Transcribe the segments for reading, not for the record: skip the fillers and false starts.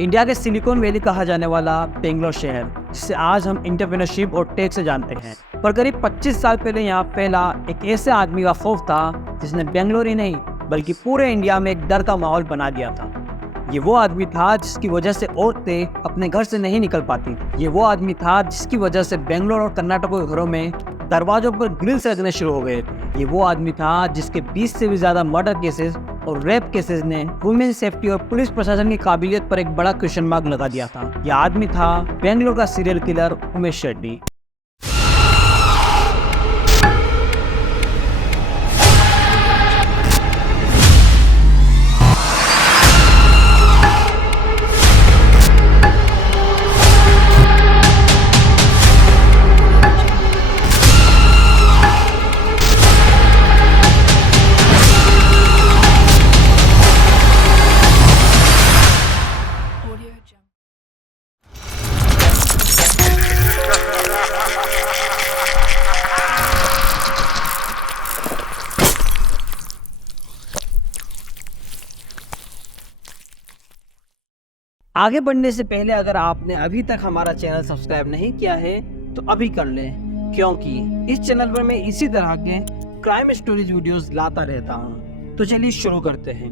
India के silicon valley कहा जाने वाला बेंगलोर शहर, जिसे आज हम एंटरप्रेन्योरशिप और टेक से जानते हैं, पर करीब 25 साल पहले यहाँ फैला एक ऐसे आदमी का खौफ था जिसने बेंगलोर ही नहीं बल्कि पूरे इंडिया में एक डर का माहौल बना दिया था। ये वो आदमी था जिसकी वजह से औरतें अपने घर से नहीं निकल पाती। ये वो आदमी था जिसकी वजह से बेंगलोर और कर्नाटक के घरों में दरवाजों पर ग्रिल्स लगने शुरू हो गए थे। ये वो आदमी था जिसके 20 से भी ज्यादा मर्डर केसेस और रेप केसेस ने वुमेन सेफ्टी और पुलिस प्रशासन की काबिलियत पर एक बड़ा क्वेश्चन मार्क लगा दिया था। यह आदमी था बेंगलोर का सीरियल किलर उमेश रेड्डी। आगे बढ़ने से पहले अगर आपने अभी तक हमारा चैनल सब्सक्राइब नहीं किया है तो अभी कर लें, क्योंकि इस चैनल पर मैं इसी तरह के क्राइम स्टोरीज वीडियोस लाता रहता हूं। तो चलिए शुरू करते हैं।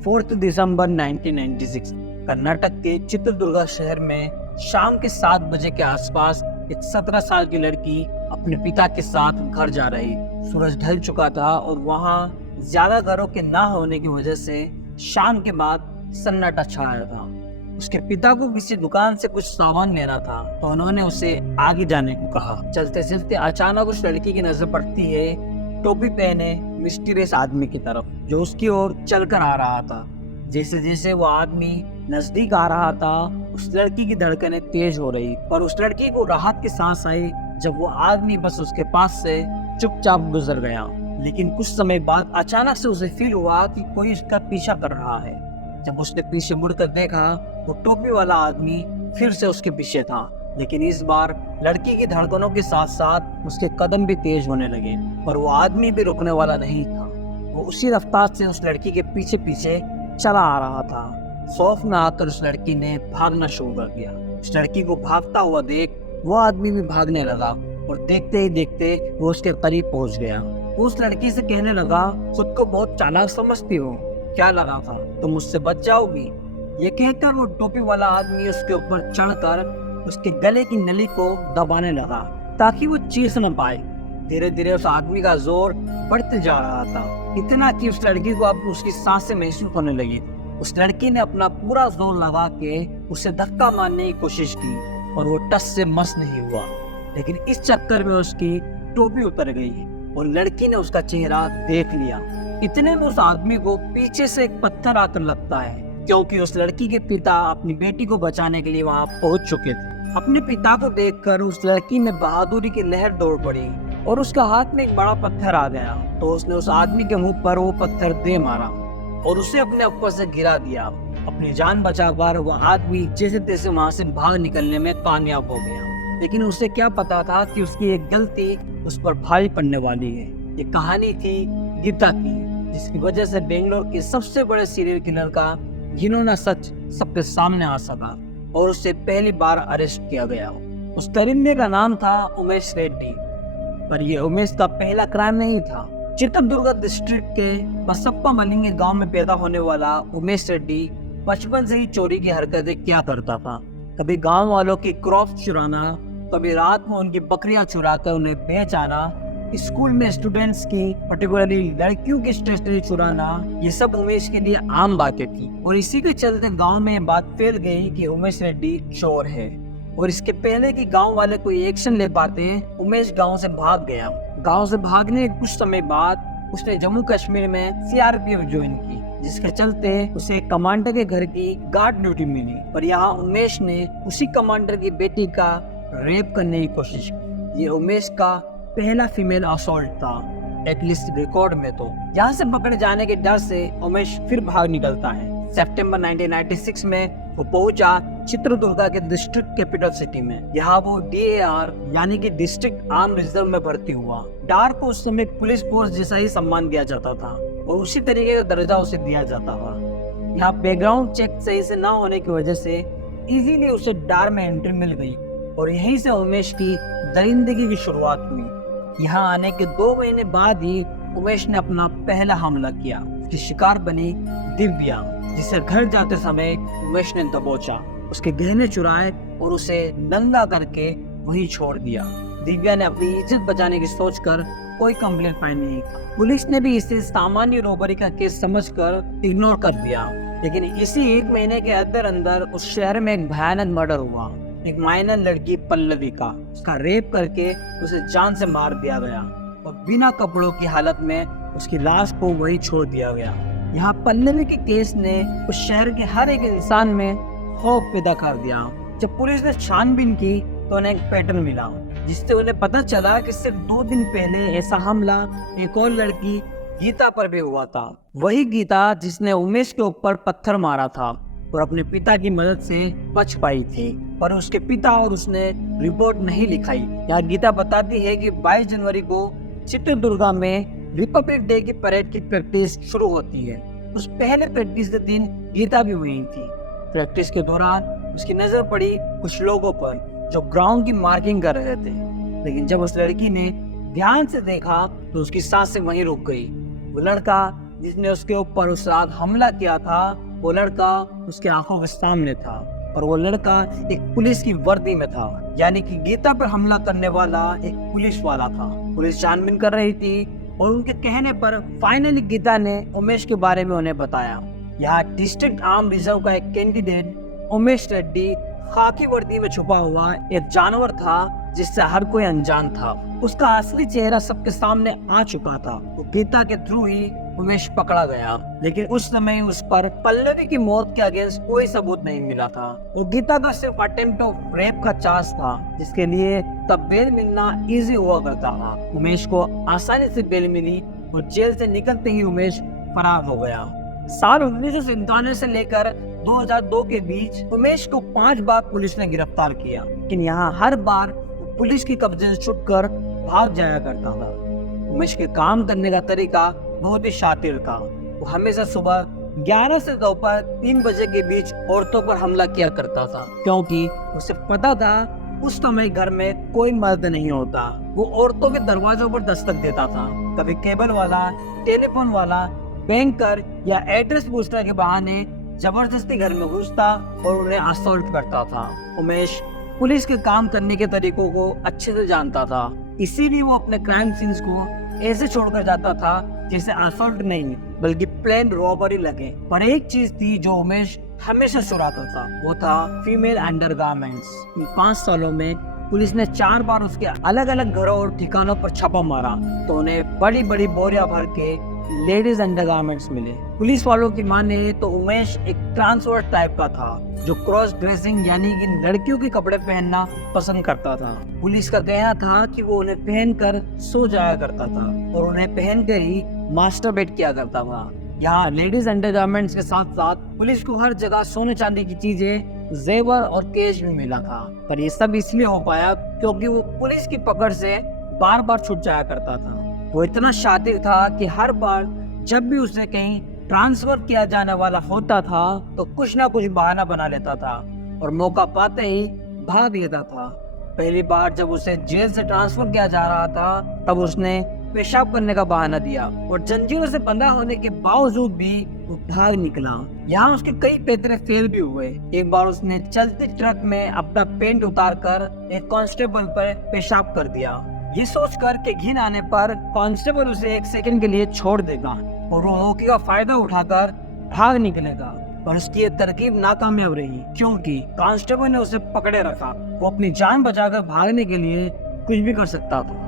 4 दिसंबर 1996 कर्नाटक के चित्रदुर्गा शहर में शाम के 7 बजे के आसपास एक 17 साल की लड़की अपने पिता के साथ घर जा रही। सूरज ढल चुका था और वहाँ ज्यादा घरों के ना होने की वजह से शाम के बाद सन्नाटा छाया था। उसके पिता को किसी दुकान से कुछ सामान लेना था तो उन्होंने उसे आगे जाने को कहा। चलते चलते अचानक उस लड़की की नजर पड़ती है टोपी पहने मिस्टीरियस आदमी की तरफ, जो उसकी ओर चलकर आ रहा था। जैसे जैसे वो आदमी नजदीक आ रहा था उस लड़की की धड़कनें तेज हो रही, पर उस लड़की को राहत की सांस आई जब वो आदमी बस उसके पास से चुपचाप गुजर गया। लेकिन कुछ समय बाद अचानक से उसे फील हुआ कि कोई उसका पीछा कर रहा है। जब उसने पीछे मुड़कर देखा तो टोपी वाला आदमी फिर से उसके पीछे था, लेकिन इस बार लड़की की धड़कनों के साथ साथ उसके कदम भी तेज होने लगे। पर वो आदमी भी रुकने वाला नहीं था। वो उसी रफ्तार से उस लड़की के पीछे पीछे चला आ रहा था। खौफ में आकर उस लड़की ने भागना शुरू कर दिया। उस लड़की को भागता हुआ देख वो आदमी भी भागने लगा और देखते ही देखते वो उसके करीब पहुंच गया। वो उस लड़की से कहने लगा, खुद को बहुत चालाक समझती हो, क्या लगा था तुम मुझसे बच जाओगी। ये कहकर वो टोपी वाला आदमी उसके ऊपर चढ़कर उसके गले की नली को दबाने लगा ताकि वो चीख न पाए। धीरे धीरे उस आदमी का जोर बढ़ते जा रहा था, इतना कि उस लड़की को अब उसकी सांसें महसूस होने लगी। उस लड़की ने अपना पूरा जोर लगा के उसे धक्का मारने की कोशिश की और वो टस से मस नहीं हुआ। लेकिन इस चक्कर में उसकी टोपी उतर गई और लड़की ने उसका चेहरा देख लिया। इतने में उस आदमी को पीछे से एक पत्थर आकर लगता है, क्योंकि उस लड़की के पिता अपनी बेटी को बचाने के लिए वहां पहुंच चुके थे। अपने पिता को देखकर उस लड़की में बहादुरी की लहर दौड़ पड़ी और उसका हाथ में एक बड़ा पत्थर आ गया तो उसने उस आदमी के मुंह पर वो पत्थर दे मारा और उसे अपने ऊपर से गिरा दिया। अपनी जान बचाकर वह आदमी जैसे तैसे वहां से भाग निकलने में कामयाब हो गया। लेकिन उसे क्या पता था कि उसकी एक गलती उस पर भारी पड़ने वाली है। ये कहानी थी गीता की, जिसकी वजह से बेंगलोर के सबसे बड़े सीरियल किलर का घिनौना सच सबके सामने आ सका और उसे पहली बार अरेस्ट किया गया। उस दरिंदे का नाम था उमेश रेड्डी, पर यह उमेश का पहला क्राइम नहीं था। चित्रदुर्गा डिस्ट्रिक्ट के बसप्पा मलिंगे गांव में पैदा होने वाला उमेश रेड्डी बचपन से ही चोरी की हरकतें किया करता था। कभी गांव वालों की क्रॉप चुराना, कभी रात में उनकी बकरियां चुराकर उन्हें बेच आना, स्कूल में स्टूडेंट्स की पर्टिकुलरली लड़कियों की स्टेशनरी चुराना, ये सब उमेश के लिए आम बातें थी। और इसी के चलते गांव में बात फैल गई कि उमेश रेड्डी चोर है। और इसके पहले कि गांव वाले कोई एक्शन ले पाते, उमेश गांव से भाग गया। गांव से भागने के कुछ समय बाद उसने जम्मू कश्मीर में सीआरपीएफ ज्वाइन की, जिसके चलते उसे कमांडर के घर की गार्ड ड्यूटी मिली। पर यहाँ उमेश ने उसी कमांडर की बेटी का रेप करने की कोशिश की। ये उमेश का पहला फीमेल असॉल्ट था, एटलीस्ट रिकॉर्ड में। तो यहाँ से पकड़े जाने के डर से उमेश फिर भाग निकलता है। सितंबर 1996 में वो पहुंचा चित्रदुर्गा के डिस्ट्रिक्ट कैपिटल सिटी में। यहाँ वो DAR यानी कि डिस्ट्रिक्ट आर्म रिजर्व में भर्ती हुआ। डार को उस समय पुलिस फोर्स जैसा ही सम्मान दिया जाता था और उसी तरीके का दर्जा उसे दिया जाता था। यहाँ बैकग्राउंड चेक सही से ना होने की वजह से इजीली उसे डार में एंट्री मिल गई और यहीं से उमेश की दरिंदगी की शुरुआत हुई। यहाँ आने के 2 महीने बाद ही उमेश ने अपना पहला हमला किया। उसकी शिकार बनी दिव्या, जिसे घर जाते समय उमेश ने दबोचा, उसके गहने चुराए और उसे नंगा करके वहीं छोड़ दिया। दिव्या ने अपनी इज्जत बचाने की सोचकर कोई कंप्लेंट फाइल नहीं किया। पुलिस ने भी इसे सामान्य रॉबरी का केस समझकर इग्नोर कर दिया। लेकिन इसी 1 महीने के अंदर अंदर उस शहर में एक भयानक मर्डर हुआ। एक माइनर लड़की पल्लवी का, उसका रेप करके उसे जान से मार दिया गया और बिना कपड़ों की हालत में उसकी लाश को वहीं छोड़ दिया गया। यहाँ पल्लवी के केस ने उस शहर के हर एक इंसान में खौफ पैदा कर दिया। जब पुलिस ने छानबीन की तो उन्हें एक पैटर्न मिला, जिससे उन्हें पता चला कि सिर्फ 2 दिन पहले ऐसा हमला एक और लड़की गीता पर भी हुआ था। वही गीता जिसने उमेश के ऊपर पत्थर मारा था और अपने पिता की मदद से बच पाई थी, पर उसके पिता और उसने रिपोर्ट नहीं लिखाई। यहाँ गीता बताती है कि 22 जनवरी को चित्रदुर्गा में रिपब्लिक डे की परेड की प्रैक्टिस शुरू होती है। उस पहले प्रैक्टिस के दिन गीता भी वहीं थी। प्रैक्टिस के दौरान उसकी नजर पड़ी कुछ लोगों पर जो ग्राउंड की मार्किंग कर रहे थे, लेकिन जब उस लड़की ने ध्यान से देखा तो उसकी सांसें वहीं रुक गई। वो लड़का जिसने उसके ऊपर उस रात हमला किया था, वो लड़का उसके आंखों के सामने था और वो लड़का एक पुलिस की वर्दी में था। यानी कि गीता पर हमला करने वाला एक पुलिस वाला था। पुलिस छानबीन कर रही थी और उनके कहने पर फाइनली गीता ने उमेश के बारे में उन्हें बताया। यहाँ डिस्ट्रिक्ट आर्म रिजर्व का एक कैंडिडेट उमेश रेड्डी खाकी वर्दी में छुपा हुआ एक जानवर था जिससे हर कोई अनजान था। उसका असली चेहरा सबके सामने आ चुका था। वो गीता के थ्रू ही उमेश पकड़ा गया, लेकिन उस समय उस पर पल्लवी की मौत के अगेंस्ट कोई सबूत नहीं मिला था। वो गीता का सिर्फ अटेम्प्ट ऑफ रेप का चार्ज था, जिसके लिए तब बेल मिलना इजी हुआ करता था। उमेश को आसानी से बेल मिली और जेल से निकलते ही उमेश फरार हो गया। साल 1997 से लेकर 2002 के बीच उमेश को 5 बार पुलिस ने गिरफ्तार किया, लेकिन यहाँ हर बार पुलिस की कब्जे से छुटकर भाग जाया करता था। उमेश के काम करने का तरीका बहुत ही शातिर था। वो हमेशा सुबह 11 से दोपहर 3 बजे के बीच औरतों पर हमला किया करता था, क्योंकि उसे पता था उस समय घर में कोई मर्द नहीं होता। वो औरतों के दरवाजों पर दस्तक देता था। कभी केबल वाला, टेलीफोन वाला, बैंकर या एड्रेस पूछने के बहाने जबरदस्ती घर में घुसता और उन्हें असॉल्ट करता था। उमेश पुलिस के काम करने के तरीकों को अच्छे से जानता था, इसीलिए वो अपने क्राइम सीन्स को ऐसे छोड़कर जाता था जैसे असॉल्ट नहीं बल्कि प्लेन रॉबरी लगे। पर एक चीज थी जो उमेश हमेशा चुराता था, वो था फीमेल अंडरगारमेंट्स। इन 5 सालों में पुलिस ने 4 बार उसके अलग अलग घरों और ठिकानों पर छापा मारा तो उन्हें बड़ी बड़ी बोरियां भर के लेडीज अंडरगारमेंट्स मिले। पुलिस वालों की माने तो उमेश एक ट्रांसवर्ट टाइप का था जो क्रॉस ड्रेसिंग यानी कि लड़कियों के कपड़े पहनना पसंद करता था। पुलिस का कहना था कि वो उन्हें पहनकर सो जाया करता था और उन्हें पहनकर ही मास्टरबेट किया करता था। यहाँ लेडीज अंडरगारमेंट्स के साथ साथ पुलिस को हर जगह सोने चांदी की चीजें, जेवर और कैश भी मिला था। पर ये सब इसलिए हो पाया क्योंकि वो पुलिस की पकड़ से बार बार छूट जाया करता था। वो इतना शातिर था कि हर बार जब भी उसे कहीं ट्रांसफर किया जाने वाला होता था तो कुछ ना कुछ बहाना बना लेता था और मौका पाते ही भाग लेता था। पहली बार जब उसे जेल से ट्रांसफर किया जा रहा था तब उसने पेशाब करने का बहाना दिया और जंजीरों से बंधा होने के बावजूद भी वो भाग निकला। यहाँ उसके कई पैतरे फेल भी हुए। एक बार उसने चलते ट्रक में अपना पेंट उतारकर एक कांस्टेबल पर पेशाब कर दिया। ये सोचकर के घिन आने पर कांस्टेबल उसे 1 सेकंड के लिए छोड़ देगा और वो मौके का फायदा उठाकर भाग निकलेगा, पर उसकी ये तरकीब नाकामयाब रही क्योंकि कांस्टेबल ने उसे पकड़े रखा। वो अपनी जान बचाकर भागने के लिए कुछ भी कर सकता था।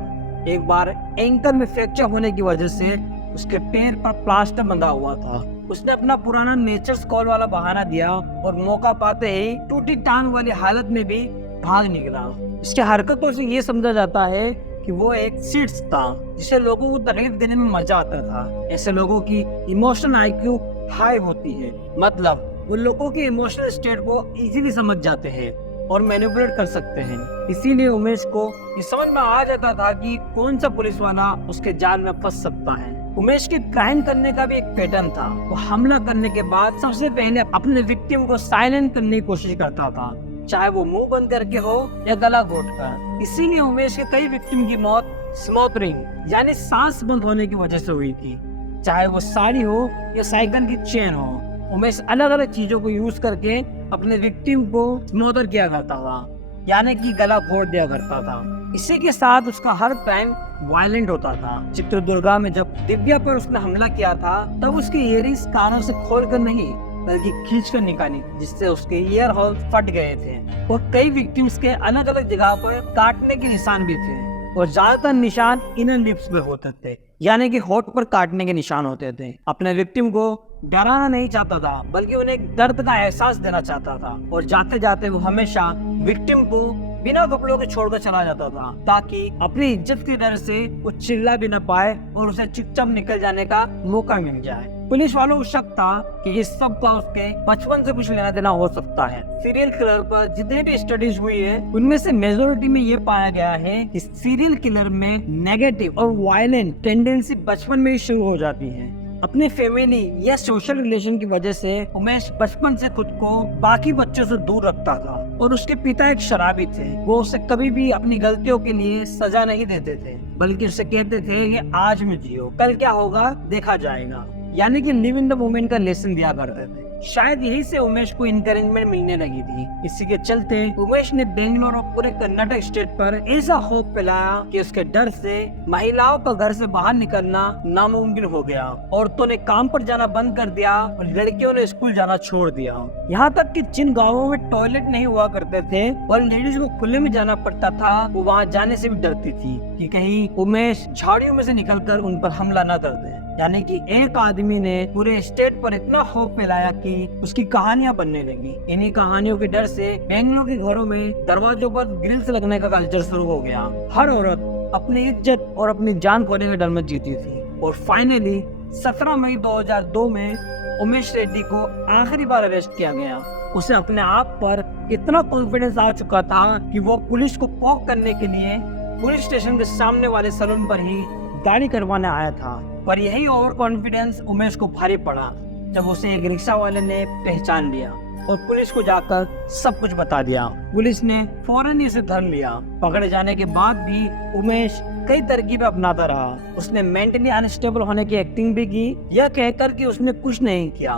एक बार एंकल में फ्रैक्चर होने की वजह से उसके पैर पर प्लास्टर बंधा हुआ था। उसने अपना पुराना नेचर्स कॉल वाला बहाना दिया और मौका पाते ही टूटी टांग वाली हालत में भी भाग निकला। इसकी हरकतों से ये समझा जाता है कि वो एक सीट्स था जिसे लोगों को तकलीफ देने में मजा आता था। ऐसे लोगों की इमोशनल आईक्यू हाई होती है, मतलब वो लोगों के इमोशनल स्टेट को इजीली समझ जाते हैं और मैनिपुलेट कर सकते हैं। इसीलिए उमेश को ये समझ में आ जाता था कि कौन सा पुलिस वाला उसके जाल में फंस सकता है। उमेश के क्राइम करने का भी एक पैटर्न था। वो हमला करने के बाद सबसे पहले अपने विक्टिम को साइलेंट करने की कोशिश करता था, चाहे वो मुंह बंद करके हो या गला घोट कर। इसीलिए उमेश के कई विक्टिम की मौत स्मोथरिंग यानी सांस बंद होने की वजह से हुई थी। चाहे वो साड़ी हो या साइकिल की चेन हो, उमेश अलग अलग चीजों को यूज करके अपने विक्टिम को स्मोथर किया करता था, यानी कि गला घोट दिया करता था। इसी के साथ उसका हर क्राइम वायलेंट होता था। चित्रदुर्गा में जब दिव्या पर उसने हमला किया था, तब उसके इयरिंग्स कानों से खोलकर नहीं बल्कि खींच कर निकाली, जिससे उसके ईयर होल फट गए थे। और कई विक्टिम्स के अलग अलग जगह पर काटने के निशान भी थे, और ज्यादातर निशान इनर लिप्स पे होते थे, यानी कि होठ पर काटने के निशान होते थे। अपने विक्टिम को डराना नहीं चाहता था, बल्कि उन्हें दर्द का एहसास देना चाहता था। और जाते जाते वो हमेशा विक्टिम को बिना कपड़ों के छोड़कर चला जाता था, ताकि अपनी इज्जत के डर से वो चिल्ला भी न पाए और उसे चुपचाप निकल जाने का मौका मिल जाए। पुलिस वालों को शक था कि इस सब का उसके बचपन से कुछ लेना देना हो सकता है। सीरियल किलर पर जितनी भी स्टडीज हुई है, उनमें से मेजोरिटी में ये पाया गया है कि सीरियल किलर में नेगेटिव और वायलेंट टेंडेंसी बचपन में ही शुरू हो जाती है। अपने फैमिली या सोशल रिलेशन की वजह से उमेश बचपन से खुद को बाकी बच्चों से दूर रखता था, और उसके पिता एक शराबी थे। वो उसे कभी भी अपनी गलतियों के लिए सजा नहीं देते थे, बल्कि उसे कहते थे कि आज में जियो, कल क्या होगा देखा जाएगा, यानी कि लिव इन द मोमेंट का लेसन दिया करते थे। शायद यही से उमेश को इनकरेजमेंट मिलने लगी थी। इसी के चलते उमेश ने बेंगलोर और पूरे कर्नाटक स्टेट पर ऐसा खौफ फैलाया कि उसके डर से महिलाओं का घर से बाहर निकलना नामुमकिन हो गया। औरतों ने काम पर जाना बंद कर दिया और लड़कियों ने स्कूल जाना छोड़ दिया। यहाँ तक कि जिन गाँवों में टॉयलेट नहीं हुआ करते थे और लेडीज को खुले में जाना पड़ता था, वो वहाँ जाने से भी डरती थी कि कहीं उमेश झाड़ियों में से निकलकर उन पर हमला न कर दे। यानी कि एक आदमी ने पूरे स्टेट पर इतना खौफ फैलाया कि उसकी कहानियां बनने लगी। इन्हीं कहानियों के डर से बेंगलुरु के घरों में दरवाजों पर ग्रिल्स लगने का कल्चर शुरू हो गया। हर औरत अपनी इज्जत और अपनी जान खोने के डर में जीती थी। और फाइनली 17 मई 2002 में उमेश रेड्डी को आखिरी बार अरेस्ट किया गया। उसे अपने आप पर इतना कॉन्फिडेंस आ चुका था कि वो पुलिस को पोक करने के लिए पुलिस स्टेशन के सामने वाले सैलून पर ही गाड़ी करवाने आया था। पर यही ओवर कॉन्फिडेंस उमेश को भारी पड़ा जब उसे एक रिक्शा वाले ने पहचान लिया और पुलिस को जाकर सब कुछ बता दिया। पुलिस ने फौरन इसे धर लिया। पकड़े जाने के बाद भी उमेश कई तरकीबें अपनाता रहा। उसने मेंटली अनस्टेबल होने की एक्टिंग भी की, यह कहकर कि उसने कुछ नहीं किया,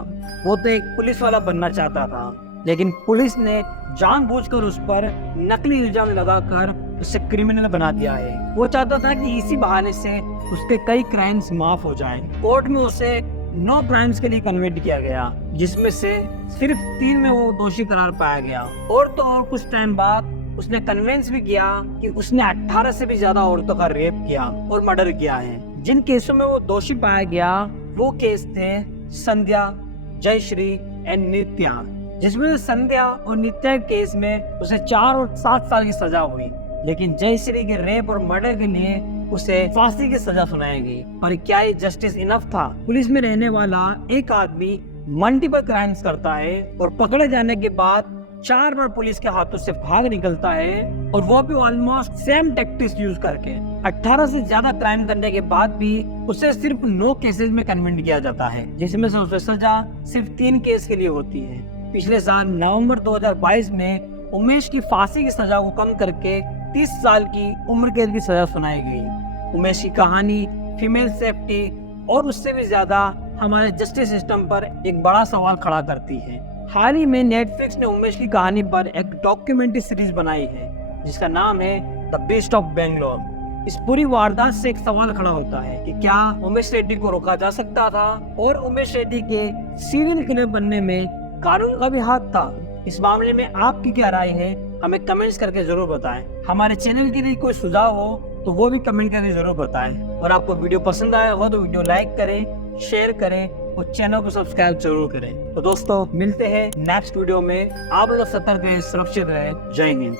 वो तो एक पुलिस वाला बनना चाहता था। लेकिन पुलिस ने जानबूझकर उस पर नकली इल्जाम लगाकर उसे क्रिमिनल बना दिया है। वो चाहता था कि इसी बहाने से उसके कई क्राइम्स माफ हो जाएं। कोर्ट में उसे 9 क्राइम्स के लिए कन्विक्ट किया गया, जिसमें से सिर्फ 3 में वो दोषी करार पाया गया। और तो और कुछ टाइम बाद उसने कन्विंस भी किया कि उसने 18 से भी ज्यादा औरतों का रेप किया और मर्डर किया है। जिन केसों में वो दोषी पाया गया वो केस थे संध्या, जयश्री एंड नित्या, जिसमें संध्या और नित्या के केस में उसे 4 और 7 साल की सजा हुई। लेकिन जयश्री के रेप और मर्डर के लिए उसे फांसी की सजा सुनाई गई। पर क्या ये जस्टिस इनफ था? पुलिस में रहने वाला एक आदमी मल्टीपल क्राइम्स करता है और पकड़े जाने के बाद 4 बार पुलिस के हाथों से भाग निकलता है, और वो भी ऑलमोस्ट सेम टैक्टिक्स यूज करके। 18 से ज्यादा क्राइम करने के बाद भी उसे सिर्फ 9 केसेस में कन्विक्ट किया जाता है, जिसमें से उसे सजा सिर्फ 3 केस के लिए होती है। पिछले साल नवंबर 2022 में उमेश की फांसी की सजा को कम करके 30 साल की उम्र कैद की सजा सुनाई गई। उमेश की कहानी फीमेल सेफ्टी और उससे भी ज्यादा हमारे जस्टिस सिस्टम पर एक बड़ा सवाल खड़ा करती है। हाल ही में नेटफ्लिक्स ने उमेश की कहानी पर एक डॉक्यूमेंट्री सीरीज बनाई है जिसका नाम है द बीस्ट ऑफ बेंगलोर। इस पूरी वारदात से एक सवाल खड़ा होता है कि क्या उमेश रेड्डी को रोका जा सकता था, और उमेश रेड्डी के सीरियल किलर बनने में कानून का भी हाथ था। इस मामले में आपकी क्या राय है, हमें कमेंट्स करके जरूर बताएं। हमारे चैनल के लिए कोई सुझाव हो तो वो भी कमेंट करके जरूर बताएं। और आपको वीडियो पसंद आया हो तो वीडियो लाइक करें, शेयर करें और चैनल को सब्सक्राइब जरूर करें। तो दोस्तों मिलते हैं नेक्स्ट वीडियो में। आप लोग सतर्क रहे, सुरक्षित रहे। जय हिंद।